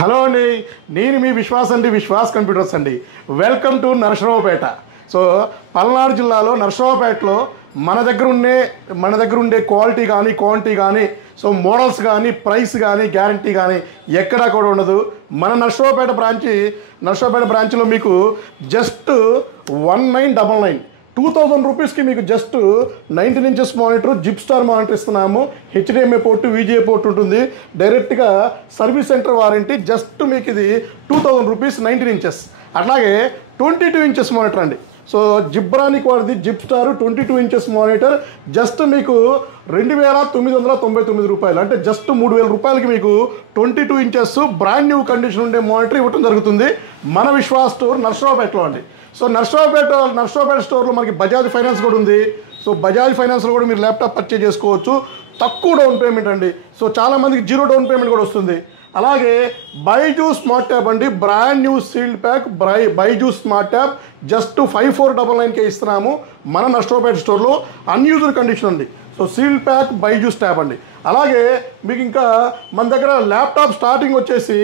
Hello అండి, నేను మీ విశ్వాస్ అండి, విశ్వాస్ కంప్యూటర్స్ అండి. Welcome to Narasaraopet. So Palnadu జిల్లాలో నరసరావుపేటలో మన దగ్గర ఉండే క్వాలిటీ కానీ క్వాంటిటీ కానీ సో మోడల్స్ కానీ ప్రైస్ కానీ గ్యారంటీ కానీ ఎక్కడా కూడా ఉండదు. మన నరసరావుపేట బ్రాంచ్లో మీకు జస్ట్ 1999 2000 రూపీస్కి మీకు just 19 inches monitor zip star monitor ఇస్తున్నాము. హెచ్డిఎంఐ పోర్టు విజిఏ పోర్ట్ ఉంటుంది. డైరెక్ట్గా సర్వీస్ సెంటర్ వారంటీ. జస్ట్ మీకు ఇది 2000 రూపీస్ 19 ఇంచెస్. అట్లాగే 22 ఇంచెస్ మానిటర్ అండి. సో జిబ్రానిక్ వాడిది zip star 22 inches monitor just మీకు 2999 రూపాయలు, అంటే జస్ట్ 3000 రూపాయలకి మీకు 22 ఇంచెస్ బ్రాండ్ న్యూ కండిషన్ ఉండే మానిటర్ ఇవ్వడం జరుగుతుంది మన విశ్వాస్ స్టోర్ నరసరావుపేటలో అండి. సో నరసరావుపేట స్టోర్లో మనకి బజాజ్ ఫైనాన్స్ కూడా ఉంది. సో బజాజ్ ఫైనాన్స్లో కూడా మీరు ల్యాప్టాప్ పర్చేజ్ చేసుకోవచ్చు. తక్కువ డౌన్ పేమెంట్ అండి. సో చాలామందికి 0 డౌన్ పేమెంట్ కూడా వస్తుంది. అలాగే బైజూస్ స్మార్ట్ ట్యాబ్ అండి, brand new sealed pack Byju's smart tab just 5499కే ఇస్తున్నాము మన నరసరావుపేట స్టోర్లో. అన్యూజ్డ్ కండిషన్ ఉంది. So sealed pack Byju's tab అండి. అలాగే మీకు ఇంకా మన దగ్గర ల్యాప్టాప్ స్టార్టింగ్ వచ్చేసి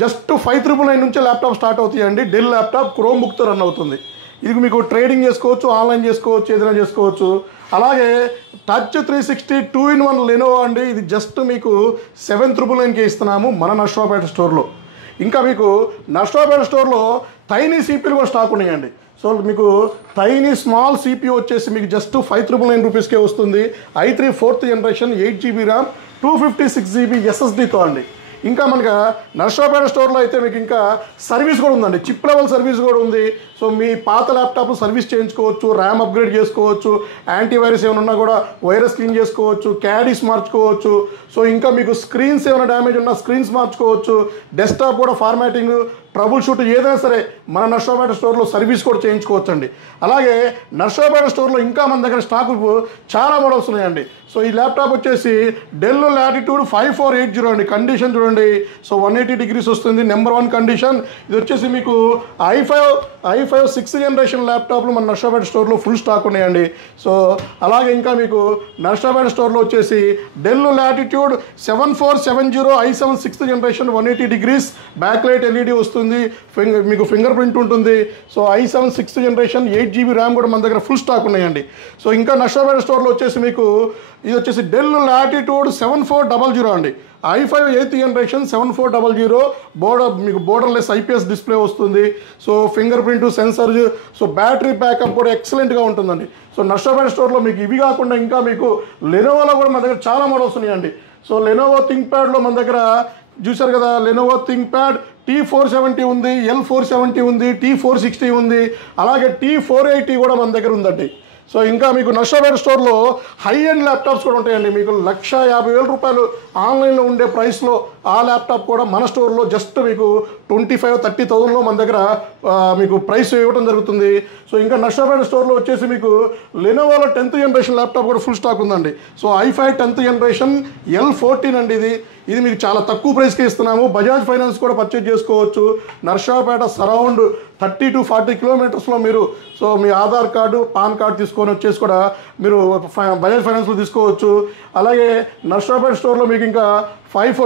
జస్ట్ 5999 నుంచే ల్యాప్టాప్ స్టార్ట్ అవుతాయండి. డెల్ ల్యాప్టాప్ క్రోమ్ బుక్తో రన్ అవుతుంది. ఇది మీకు ట్రేడింగ్ చేసుకోవచ్చు, ఆన్లైన్ చేసుకోవచ్చు, ఏదైనా చేసుకోవచ్చు. అలాగే టచ్ 360 2-in-1 లెనోవో అండి. ఇది జస్ట్ మీకు 7999కే ఇస్తున్నాము మన నరసరావుపేట స్టోర్లో. ఇంకా మీకు నరసరావుపేట స్టోర్లో టైనీ సిపిలు కూడా స్టాక్ ఉన్నాయండి. సో మీకు టైనీ స్మాల్ సిపియూ వచ్చేసి మీకు జస్ట్ 5999 రూపీస్కే వస్తుంది. i3 4th generation 8GB RAM 256GB SSDతో అండి. ఇంకా మనకు నరసరావుపేట స్టోర్లో అయితే మీకు ఇంకా సర్వీస్ కూడా ఉందండి. చిప్ లెవెల్ సర్వీస్ కూడా ఉంది. సో మీ పాత ల్యాప్టాప్ సర్వీస్ చేయించుకోవచ్చు, ర్యామ్ అప్గ్రేడ్ చేసుకోవచ్చు, యాంటీవైరస్ ఏమైనా ఉన్నా కూడా వైరస్ క్లీన్ చేసుకోవచ్చు, క్యాడీస్ మార్చుకోవచ్చు. సో ఇంకా మీకు స్క్రీన్స్ ఏమైనా డ్యామేజ్ ఉన్నా స్క్రీన్స్ మార్చుకోవచ్చు, డెస్క్టాప్ కూడా ఫార్మాటింగ్ ట్రబుల్ షూట్ ఏదైనా సరే మన నరసరావుపేట స్టోర్లో సర్వీస్ కూడా చేయించుకోవచ్చు అండి. అలాగే నరసరావుపేట స్టోర్లో ఇంకా మన దగ్గర స్టాక్ చాలా మోడల్స్ ఉన్నాయండి. సో ఈ ల్యాప్టాప్ వచ్చేసి డెల్ లాటిట్యూడ్ 5480 అండి. కండిషన్ చూడండి. సో 180 డిగ్రీస్ వస్తుంది, నెంబర్ 1 కండిషన్. ఇది వచ్చేసి మీకు i5 6th జనరేషన్ ల్యాప్టాప్లు మన నరసరావుపేట స్టోర్లో ఫుల్ స్టాక్ ఉన్నాయండి. సో అలాగే ఇంకా మీకు నరసరావుపేట స్టోర్లో వచ్చేసి del latitude 7470 i7 6th generation 180 degrees back light LED వస్తుంది, మీకు ఫింగర్ ప్రింట్ ఉంటుంది. So i7 6th generation 8GB RAM కూడా మన దగ్గర ఫుల్ స్టాక్ ఉన్నాయండి. సో ఇంకా నరసరావుపేట స్టోర్లో వచ్చేసి మీకు ఇది వచ్చేసి డెల్ లాటిట్యూడ్ 7400 అండి. i5 8th జనరేషన్ 7400 మీకు బోర్డర్లెస్ IPS డిస్ప్లే వస్తుంది. So finger print sensor, so battery backup కూడా ఎక్సలెంట్గా ఉంటుందండి. సో నరసరావుపేట స్టోర్లో మీకు ఇవి కాకుండా ఇంకా మీకు లెనోవోలో కూడా మన దగ్గర చాలా మోడల్స్ ఉన్నాయండి. సో లెనోవో థింక్ ప్యాడ్లో మన దగ్గర చూసారు కదా, లెనోవో థింక్ ప్యాడ్ T470 ఉంది, L470 ఉంది, T460 ఉంది, అలాగే T480 కూడా మన దగ్గర ఉందండి. సో ఇంకా మీకు నరసరావుపేట స్టోర్లో హై ఎండ్ ల్యాప్టాప్స్ కూడా ఉంటాయండి. మీకు 1,50,000 రూపాయలు ఆన్లైన్లో ఉండే ప్రైస్లో ఆ ల్యాప్టాప్ కూడా మన స్టోర్లో జస్ట్ మీకు 25,000-30,000లో మన దగ్గర మీకు ప్రైస్ ఇవ్వడం జరుగుతుంది. సో ఇంకా నరసరావుపేట స్టోర్లో వచ్చేసి మీకు లెనోవోలో 10th జనరేషన్ ల్యాప్టాప్ కూడా ఫుల్ స్టాక్ ఉందండి. So i5 10th generation L14 అండి. ఇది మీకు చాలా తక్కువ ప్రైస్కి ఇస్తున్నాము. బజాజ్ ఫైనాన్స్ కూడా పర్చేజ్ చేసుకోవచ్చు. నరసరావుపేట సరౌండ్ 30 to 40 కిలోమీటర్స్లో మీరు సో మీ ఆధార్ కార్డు పాన్ కార్డు తీసుకొని వచ్చేసి కూడా మీరు బజాజ్ ఫైనాన్స్లో తీసుకోవచ్చు. అలాగే నరసరావుపేట స్టోర్లో మీకు ఇంకా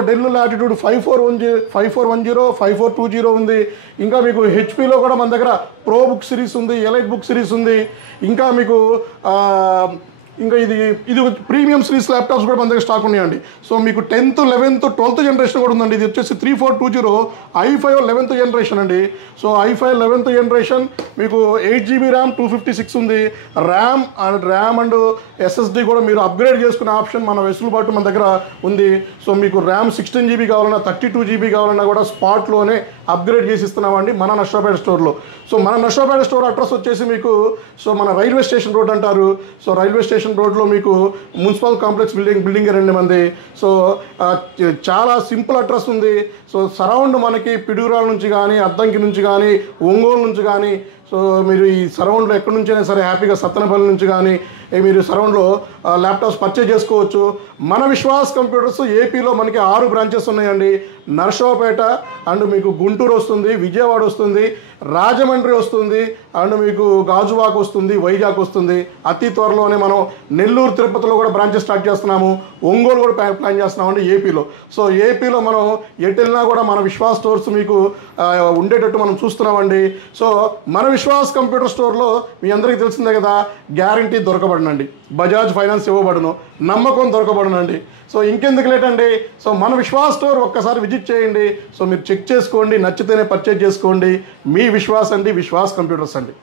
డెల్ లాటిట్యూడ్ 5410 5420 ఉంది. ఇంకా మీకు హెచ్పిలో కూడా మన దగ్గర ప్రో బుక్ సిరీస్ ఉంది, ఎలైట్ బుక్ సిరీస్ ఉంది. ఇంకా మీకు ఇంకా ఇది ప్రీమియం సిరీస్ ల్యాప్టాప్స్ కూడా మన దగ్గర స్టాక్ ఉన్నాయండి. సో మీకు 10th 11th 12th జనరేషన్ కూడా ఉందండి. ఇది వచ్చేసి 3420 i5 11th జనరేషన్ అండి. సో i5 11th జనరేషన్ మీకు 8GB ర్యామ్ 256 ఉంది. ర్యామ్ అండ్ SSD కూడా మీరు అప్గ్రేడ్ చేసుకునే ఆప్షన్ మన వెసులుబాటు మన దగ్గర ఉంది. సో మీకు ర్యామ్ 16GB కావాలన్నా 32GB కావాలన్నా కూడా స్పాట్లోనే అప్గ్రేడ్ చేసి ఇస్తున్నామండి మన నరసరావుపేట స్టోర్లో. సో మన నరసరావుపేట స్టోర్ అడ్రస్ వచ్చేసి మీకు సో మన రైల్వే స్టేషన్ రోడ్ అంటారు. సో రైల్వే స్టేషన్ రోడ్లో మీకు మున్సిపల్ కాంప్లెక్స్ బిల్డింగ్ 2 మంది. సో చాలా సింపుల్ అడ్రస్ ఉంది. సో సరౌండ్ మనకి పిడుగురాల నుంచి కానీ అద్దంకి నుంచి కానీ ఒంగోలు నుంచి కానీ సో మీరు ఈ సరౌండ్లో ఎక్కడి నుంచైనా సరే హ్యాపీగా సత్తెనపల్లి నుంచి కానీ మీరు సరౌండ్లో ల్యాప్టాప్స్ పర్చేజ్ చేసుకోవచ్చు. మన విశ్వాస్ కంప్యూటర్స్ ఏపీలో మనకి 6 బ్రాంచెస్ ఉన్నాయండి. నర్సరావుపేట అండ్ మీకు గుంటూరు వస్తుంది, విజయవాడ వస్తుంది, రాజమండ్రి వస్తుంది, అండ్ మీకు గాజువాక్ వస్తుంది, వైజాగ్ వస్తుంది. అతి త్వరలోనే మనం నెల్లూరు, తిరుపతిలో కూడా బ్రాంచెస్ స్టార్ట్ చేస్తున్నాము. ఒంగోలు కూడా ప్లాన్ చేస్తున్నామండి ఏపీలో. సో ఏపీలో మనం ఎటు వెళ్ళినా కూడా మన విశ్వాస్ స్టోర్స్ మీకు ఉండేటట్టు మనం చూస్తున్నామండి. సో మన విశ్వాస్ కంప్యూటర్ స్టోర్లో మీ అందరికీ తెలిసిందే కదా, గ్యారంటీ దొరకబడనండి, బజాజ్ ఫైనాన్స్ ఇవ్వబడును, నమ్మకం దొరకబడునండి. సో ఇంకెందుకు లేట్ అండి. సో మన విశ్వాస్ స్టోర్ ఒక్కసారి విజిట్ చేయండి. సో మీరు చెక్ చేసుకోండి, నచ్చితేనే పర్చేజ్ చేసుకోండి. మీ విశ్వాస్ అండి, విశ్వాస్ కంప్యూటర్స్ అండి.